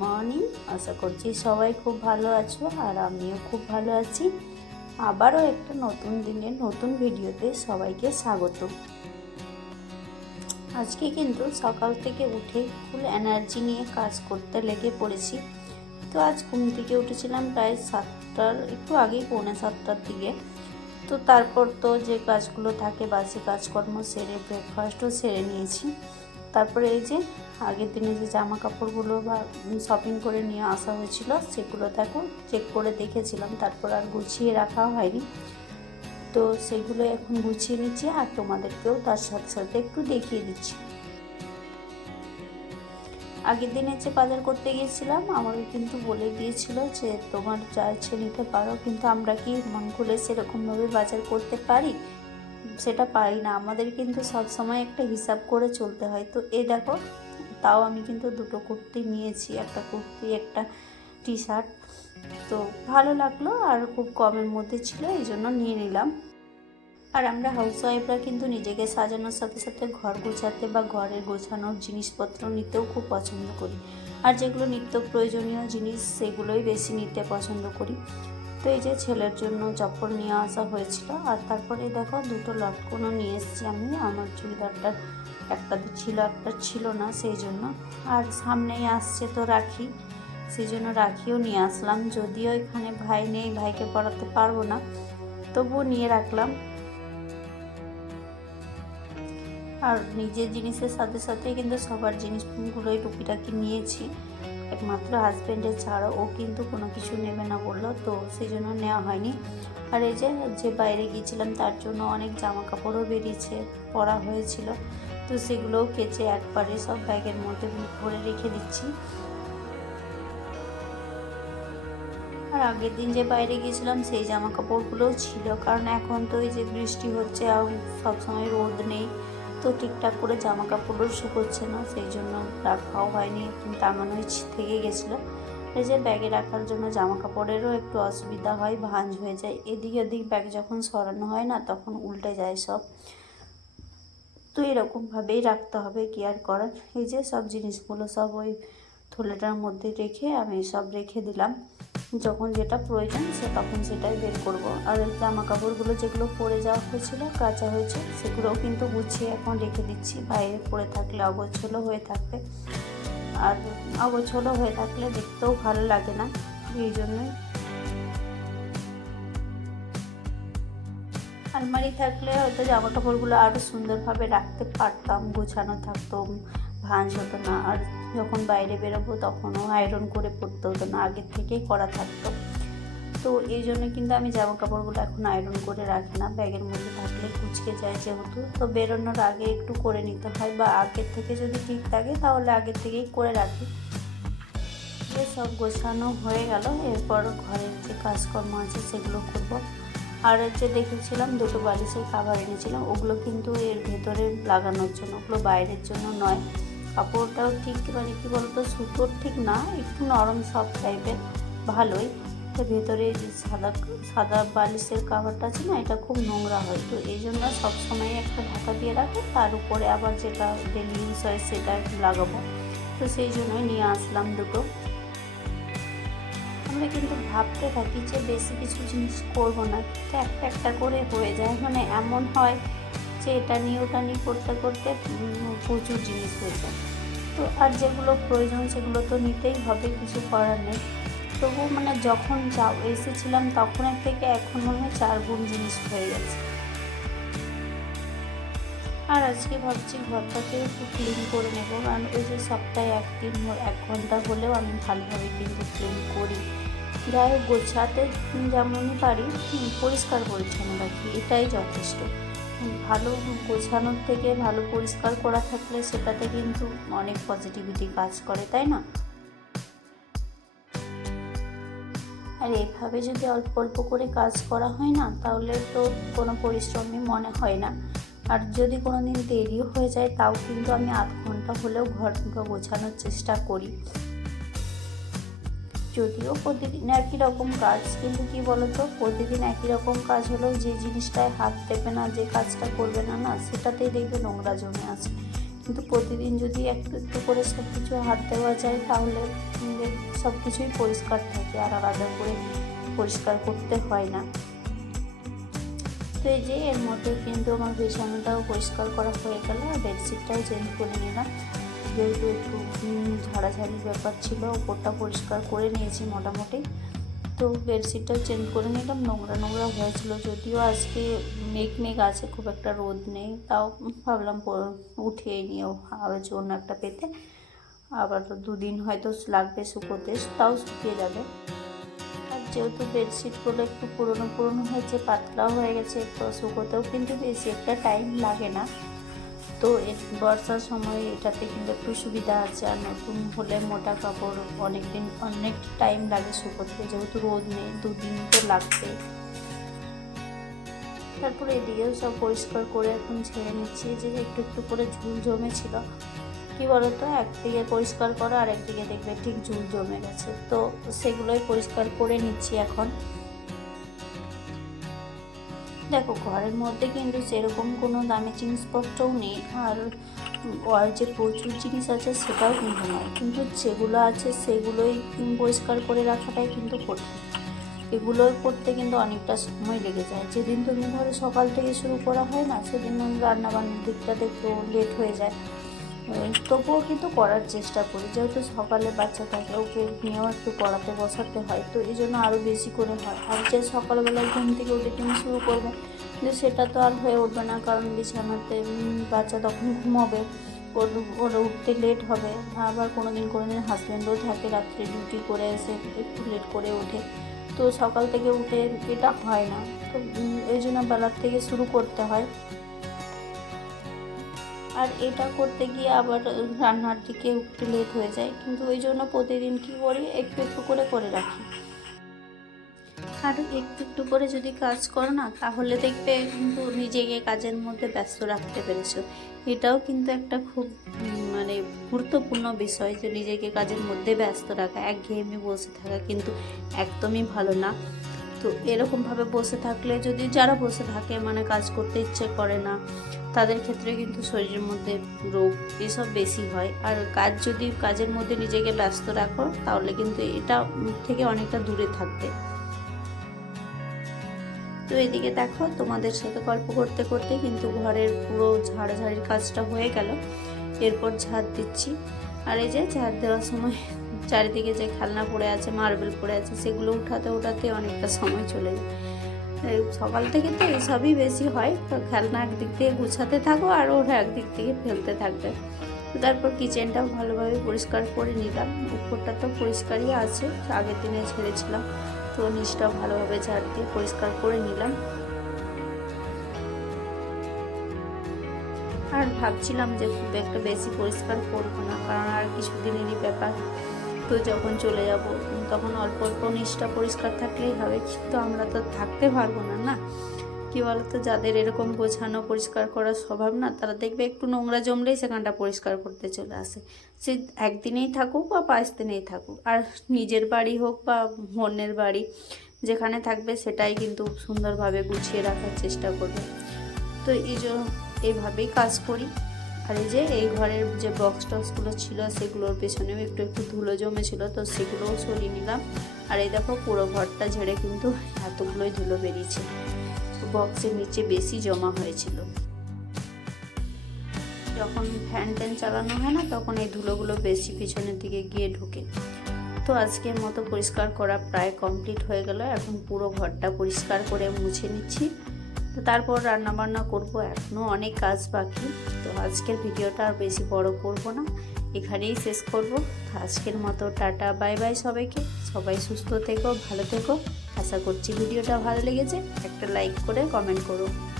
Morning. আশা করছি সবাই খুব ভালো আছো আর আমিও খুব ভালো আছি। আবারও একটা নতুন দিনের নতুন ভিডিওতে সবাইকে স্বাগত। আজকে কিন্তু সকাল থেকে উঠে ফুল এনার্জি নিয়ে কাজ করতে লেগে পড়েছি। তো আজ ঘুম থেকে উঠেছিলাম প্রায় সাতটার, একটু আগেই পৌনে সাতটার দিকে। তো তারপর তো যে কাজগুলো থাকে বাসি কাজকর্ম সেরে ব্রেকফাস্টও সেরে নিয়েছি। তারপরে এই যে আগের দিনে যে জামা কাপড়গুলো বা শপিং করে নিয়ে আসা হয়েছিল, সেগুলো দেখো চেক করে দেখেছিলাম, তারপর আর গুছিয়ে রাখা হয়নি। তো সেগুলো এখন গুছিয়ে নিচ্ছি আর তোমাদেরকেও তার সাথে সাথে একটু দেখিয়ে দিচ্ছি। আগের দিনে যে বাজার করতে গিয়েছিলাম, আমাকে কিন্তু বলে দিয়েছিল যে, তোমার যা ইচ্ছে নিতে পারো, কিন্তু আমরা কি মন খুলে সেরকমভাবে বাজার করতে পারি? সেটা পারি না। আমাদের কিন্তু সব সময় একটা হিসাব করে চলতে হয়। তো এ দেখো, তাও আমি কিন্তু দুটো কুর্তি নিয়েছি। একটা কুর্তি, একটা টি শার্ট তো ভালো লাগল আর খুব কমের মধ্যে ছিল, এই জন্য নিয়ে নিলাম। আর আমরা হাউস ওয়াইফরা কিন্তু নিজেকে সাজানোর সাথে সাথে ঘর গোছাতে বা ঘরের গোছানোর জিনিসপত্র নিতেও খুব পছন্দ করি। আর যেগুলো নিত্য প্রয়োজনীয় জিনিস, সেগুলোই বেশি নিতে পছন্দ করি। তো এই যে ছেলের জন্য চপ্পল নিয়ে আসা হয়েছিল। আর তারপরে দেখো দুটো লটকনও নিয়ে এসেছি আমি। আমার চুড়িদারটা একটা ছিল একটা ছিল না সেই জন্য। আর সামনেই আসছে তো রাখি। সেই জন্য রাখিও নিয়ে আসলাম। যদিও এখানে ভাই নেই, ভাইকে পড়াতে পারব না। তবুও নিয়ে রাখলাম। আর নিজের জিনিসের সাথে সাথে কিন্তু সবার জিনিসগুলোই টুকিটাকি নিয়েছি। একমাত্র হাজব্যান্ডের ছাড়া ও কিন্তু কোনো কিছু নেবে না বলল, তো সেই জন্য নেওয়া হয়নি। আর এই যে যে বাইরে গিয়েছিলাম তার জন্য অনেক জামা কাপড়ও বেরিয়েছে, পরা হয়েছিল। তো সেগুলোও কেচে একবারে সব ব্যাগের মধ্যে ভরে রেখে দিচ্ছি। আর আগের দিন যে বাইরে গিয়েছিলাম সেই জামা কাপড়গুলোও ছিল, কারণ এখন তো এই যে বৃষ্টি হচ্ছে আর সবসময় রোদ নেই। তো ঠিকঠাক করে জামা কাপড়ও শুকোচ্ছে না, সেই জন্য রাখাও হয়নি টাঙানোই থেকে গেছিল। এই যে ব্যাগে রাখার জন্য জামা কাপড়েরও একটু অসুবিধা হয়, ভাঁজ হয়ে যায়। এদিক ওদিক ব্যাগ যখন সরানো হয় না, তখন উল্টে যায় সব। তো এরকমভাবেই রাখতে হবে, কি আর করার? এই যে সব জিনিসগুলো সব ওই থলেটার মধ্যে রেখে আমি সব রেখে দিলাম। যখন যেটা প্রয়োজন সে তখন সেটাই বের করব। আর জামা কাপড়গুলো যেগুলো পরে যাওয়া হয়েছিল, কাঁচা হয়েছে, সেগুলোও কিন্তু গুছিয়ে এখন রেখে দিচ্ছি। বাইরে পরে থাকলে অগোছলো হয়ে থাকবে। আর অগোছলো হয়ে থাকলে দেখতেও ভালো লাগে না, এই জন্যই। আলমারি থাকলে হয়তো জামা কাপড়গুলো আরও সুন্দরভাবে রাখতে পারতাম, গোছানো থাকতো, ভাঁজ হতো না। আর যখন বাইরে বেরোবো তখনও আয়রন করে পরতে হতো না, আগের থেকেই করা থাকতো। তো এই জন্য কিন্তু আমি জামা কাপড়গুলো এখন আয়রন করে রাখি না ব্যাগের মধ্যে থাকলে কুচকে যায় যেহেতু। তো বেরোনোর আগে একটু করে নিতে হয় বা আগের থেকে যদি ঠিক থাকে তাহলে আগের থেকেই করে রাখি। সব গোছানো হয়ে গেল, এরপর ঘরের যে কাজকর্ম আছে সেগুলো করব। আর যে দেখেছিলাম দুটো বালিশের খাবার এনেছিলাম, ওগুলো কিন্তু এর ভেতরে লাগানোর জন্য, ওগুলো বাইরের জন্য নয়। কাপড়টাও ঠিক মানে কী বলতো, সুতোর ঠিক না, একটু নরম, সফট টাইপের ভালোই। তো ভেতরে যে সাদা সাদা বালিশের কাভারটা আছে না, এটা খুব নোংরা হয়। তো এই জন্য সবসময় একটা ঢাকা দিয়ে রাখো, তার উপরে আবার যেটা ডেলি ইউজ হয়, সেটা লাগাবো। তো সেই জন্যই নিয়ে আসলাম দুটো। আমরা কিন্তু ভাবতে থাকি যে বেশি কিছু জিনিস করব না, কিন্তু একটা একটা করে হয়ে যায়। মানে এমন হয় যে এটা নিয়ে, ওটা নিয়ে করতে করতে প্রচুর জিনিস হয়ে যায় তো আর যেগুলো প্রয়োজন সেগুলো তো নিতেই হবে, কিছু করার নেই। তবু মানে যখন যা, এসেছিলাম তখনের থেকে এখন মনে হয় চার গুণ জিনিস হয়ে গেছে। আর আজকে ভাবছি ঘরটাকে একটু ক্লিন করে নেব, কারণ ওই যে সপ্তাহে একদিন এক ঘণ্টা হলেও আমি ভালোভাবে কিন্তু ক্লিন করি। যাই হোক, গোছাতে যেমনই পারি পরিষ্কার পরিচ্ছন্ন রাখি, এটাই যথেষ্ট। ভালো গোছানোর থেকে ভালো পরিষ্কার করা থাকলে সেটাতে কিন্তু অনেক পজিটিভিটি কাজ করে, তাই না? আর এভাবে যদি অল্প অল্প করে কাজ করা হয় না, তাহলে তো কোনো পরিশ্রমই মনে হয় না। আর যদি কোনো দিন দেরিও হয়ে যায়, তাও কিন্তু আমি আধ ঘণ্টা হলেও ঘরটা গোছানোর চেষ্টা করি। যদিও প্রতিদিন একই রকম কাজ, কিন্তু কি বলতো, প্রতিদিন একই রকম কাজ হলেও যে জিনিসটায় হাত দেবে না, যে কাজটা করবে না না, সেটাতেই দেখবে নোংরা জমে আছে। কিন্তু প্রতিদিন যদি একটু একটু করে সব কিছু হাত দেওয়া যায়, তাহলে সব কিছুই পরিষ্কার থাকে, আর আলাদা করে পরিষ্কার করতে হয় না। তো এই যে, এর মধ্যে কিন্তু আমার বিছানাটাও পরিষ্কার করা হয়ে গেল, আর বেডশিটটাও চেঞ্জ করে নিলাম। যেহেতু একটু ঝাড়াঝাড়ির ব্যাপার ছিল ওপরটা পরিষ্কার করে নিয়েছি মোটামুটি। তো বেডশিটটাও চেঞ্জ করে নিলাম, নোংরা নোংরা হয়েছিল যদিও আজকে মেঘ মেঘ আছে, খুব একটা রোদ নেই, তাও ভাবলাম উঠিয়ে নিয়েও আবার জন্য একটা পেতে। আবার দুদিন হয়তো লাগবে শুকোতে, তাও শুকিয়ে যাবে। আর যেহেতু বেডশিটগুলো একটু পুরনো পুরনো হয়েছে, পাতলাও হয়ে গেছে, একটু শুকোতেও কিন্তু বেশি একটা টাইম লাগে না। তো বর্ষার সময় এটাতে কিন্তু একটু সুবিধা আছে আর নতুন হলে মোটা কাপড় অনেক দিন অনেক টাইম লাগে শুকোতে, যেহেতু রোদ নেই, দুদিন তো লাগবে। তারপরে এদিকেও সব পরিষ্কার করে এখন ছেড়ে নিচ্ছি যে একটু একটু করে ঝুল জমেছিল। কি বলতো? একদিকে পরিষ্কার করা আর একদিকে দেখবে ঠিক ঝুল জমে গেছে। তো সেগুলোই পরিষ্কার করে নিচ্ছি এখন। দেখো, ঘরের মধ্যে কিন্তু সেরকম কোনো দামি জিনিসপত্রও নেই, আর আর যে প্রচুর জিনিস আছে সেটাও কিন্তু নয়। কিন্তু যেগুলো আছে সেগুলোই পরিষ্কার করে রাখাটাই কিন্তু কঠিন। এগুলো করতে কিন্তু অনেকটা সময় লেগে যায়। যেদিন তুমি ধরো সকাল থেকে শুরু করা হয় না, সেদিন রান্নাবান্নার দিকটা একটু লেট হয়ে যায়। তবুও কিন্তু করার চেষ্টা করি। যেহেতু সকালে বাচ্চা থাকে, ওকে নিয়েও একটু পড়াতে বসাতে হয়, তো এই জন্য আরও বেশি করে হয়। আর যে সকালবেলায় ঘুম থেকে উঠে তুমি শুরু করবে কিন্তু সেটা তো আর হয়ে উঠবে না, কারণ বিছানাতে বাচ্চা তখন ঘুমাবে, ওর ওর উঠতে লেট হবে, আবার কোনো দিন কোনো দিন হাজব্যান্ডও থাকে রাত্রে ডিউটি করে এসে একটু লেট করে ওঠে। তো সকাল থেকে উঠে এটা হয় না। তো এই জন্য বেলার থেকে শুরু করতে হয়। আর এটা করতে গিয়ে আবার রান্নার দিকে একটু লেট হয়ে যায়। কিন্তু ওই জন্য প্রতিদিন কী করি? একটু একটু করে করে রাখি। আর একটু একটু করে যদি কাজ করো না, তাহলে দেখবে কিন্তু নিজেকে কাজের মধ্যে ব্যস্ত রাখতে পেরেছ। এটাও কিন্তু একটা খুব মানে গুরুত্বপূর্ণ বিষয় যে নিজেকে কাজের মধ্যে ব্যস্ত রাখা। একঘেয়েমি বসে থাকা কিন্তু একদমই ভালো না। তো এরকমভাবে বসে থাকলে, যদি যারা বসে থাকে মানে কাজ করতে ইচ্ছে করে না, তাদের ক্ষেত্রে কিন্তু শরীরের মধ্যে রোগ এসব বেশি হয়। আর কাজ যদি, কাজের মধ্যে নিজেকে ব্যস্ত রাখো, তাহলে কিন্তু এটা থেকে অনেকটা দূরে থাকবে। তো এদিকে দেখো, তোমাদের সাথে গল্প করতে করতে কিন্তু ঘরের পুরো ঝাড়ঝাড়ির কাজটা হয়ে গেল। এরপর ঝাড় দিচ্ছি। আর এই যে ঝাড় দেওয়ার সময় চারিদিকে যে খেলনা পড়ে আছে মার্বেল পড়ে আছে, সেগুলো উঠাতে উঠাতে অনেকটা সময় চলে যায়। সকাল থেকে তো এসবই বেশি হয়। তো খেলনা একদিক থেকে গুছাতে থাকো আর ওরা একদিক থেকে ফেলতে থাকবে। তারপর কিচেনটাও ভালোভাবে পরিষ্কার করে নিলাম। উপরটা তো পরিষ্কারই আছে, আগের দিনে ছেড়েছিলাম। তো নিচটাও ভালোভাবে ঝাড় দিয়ে পরিষ্কার করে নিলাম। আর ভাবছিলাম যে খুব একটা বেশি পরিষ্কার করব না, কারণ আর কিছুদিনেরই ব্যাপার। তো যখন চলে যাব, তখন অল্প অল্প নিচটা পরিষ্কার থাকলেই হবে। কিন্তু আমরা তো থাকতে পারব না না? কি বলতো? যাদের এরকম গোছানো, পরিষ্কার করার স্বভাব না, তারা দেখবে একটু নোংরা জমলেই সেখানটা পরিষ্কার করতে চলে আসে। সে একদিনেই থাকুক বা পাঁচ দিনেই থাকুক। আর নিজের বাড়ি হোক বা অন্যের বাড়ি, যেখানে থাকবে সেটাই কিন্তু সুন্দরভাবে গুছিয়ে রাখার চেষ্টা করবে। তো এই এইভাবেই কাজ করি। আর এই যে এই ঘরের যে বক্স টক্সগুলো ছিল, সেগুলোর পেছনেও একটু একটু ধুলো জমেছিল, তো সেগুলোও সরিয়ে নিলাম। আর এই দেখো, পুরো ঘরটা ঝেড়ে কিন্তু এতগুলোই ধুলো বেরিয়েছে। বক্সের নিচে বেশি জমা হয়েছিল। যখন ফ্যান ট্যান চালানো হয় না, তখন এই ধুলোগুলো বেশি পিছনের দিকে গিয়ে ঢুকে। তো আজকের মতো পরিষ্কার করা প্রায় কমপ্লিট হয়ে গেল। এখন পুরো ঘরটা পরিষ্কার করে মুছে নিচ্ছি। তো তারপর রান্না বান্না করব এখনও অনেক কাজ বাকি। তো আজকের ভিডিওটা আর বেশি বড় করব না, এখানেই শেষ করব। আজকের মতো টাটা, বাই বাই সবাইকে। সবাই সুস্থ থেকো, ভালো থেকো। আশা করছি ভিডিওটা ভালো লেগেছে। একটা লাইক করে কমেন্ট করো।